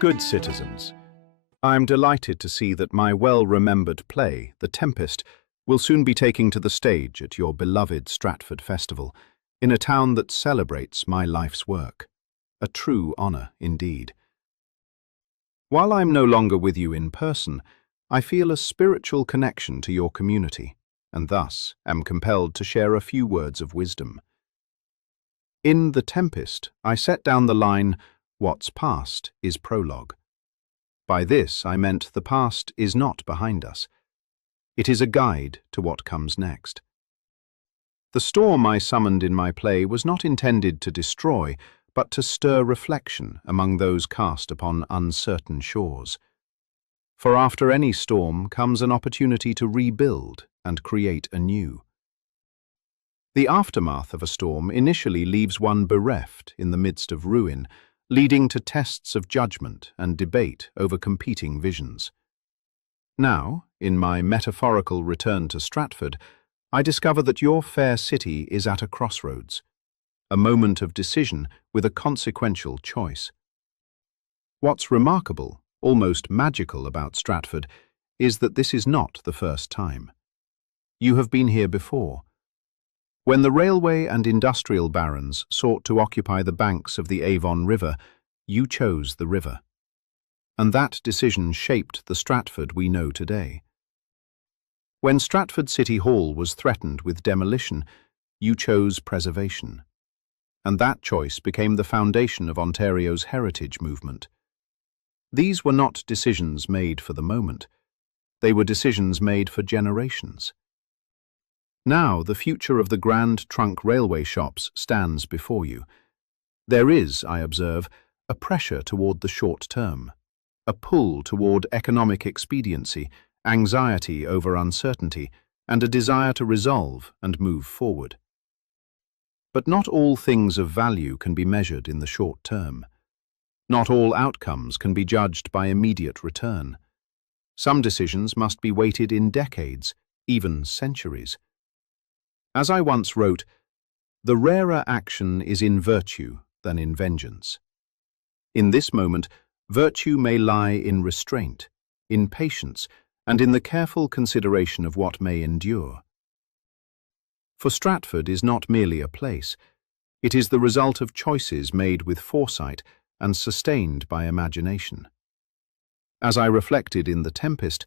Good citizens, I am delighted to see that my well-remembered play, The Tempest, will soon be taking to the stage at your beloved Stratford Festival, in a town that celebrates my life's work. A true honour indeed. While I'm no longer with you in person, I feel a spiritual connection to your community, and thus am compelled to share a few words of wisdom. In The Tempest, I set down the line, "What's past is prologue." By this I meant the past is not behind us. It is a guide to what comes next. The storm I summoned in my play was not intended to destroy, but to stir reflection among those cast upon uncertain shores. For after any storm comes an opportunity to rebuild and create anew. The aftermath of a storm initially leaves one bereft in the midst of ruin, leading to tests of judgment and debate over competing visions. Now, in my metaphorical return to Stratford, I discover that your fair city is at a crossroads, a moment of decision with a consequential choice. What's remarkable, almost magical about Stratford, is that this is not the first time. You have been here before. When the railway and industrial barons sought to occupy the banks of the Avon River, you chose the river. And that decision shaped the Stratford we know today. When Stratford City Hall was threatened with demolition, you chose preservation. And that choice became the foundation of Ontario's heritage movement. These were not decisions made for the moment. They were decisions made for generations. Now the future of the Grand Trunk railway shops stands before you. There is, I observe, a pressure toward the short term, a pull toward economic expediency, anxiety over uncertainty, and a desire to resolve and move forward. But not all things of value can be measured in the short term. Not all outcomes can be judged by immediate return. Some decisions must be weighted in decades, even centuries. As I once wrote, "The rarer action is in virtue than in vengeance." In this moment, virtue may lie in restraint, in patience, and in the careful consideration of what may endure. For Stratford is not merely a place. It is the result of choices made with foresight and sustained by imagination. As I reflected in The Tempest,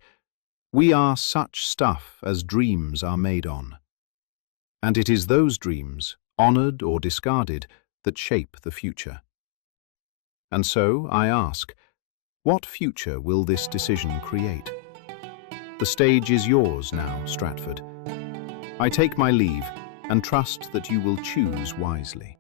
we are such stuff as dreams are made on. And it is those dreams, honoured or discarded, that shape the future. And so, I ask, what future will this decision create? The stage is yours now, Stratford. I take my leave and trust that you will choose wisely.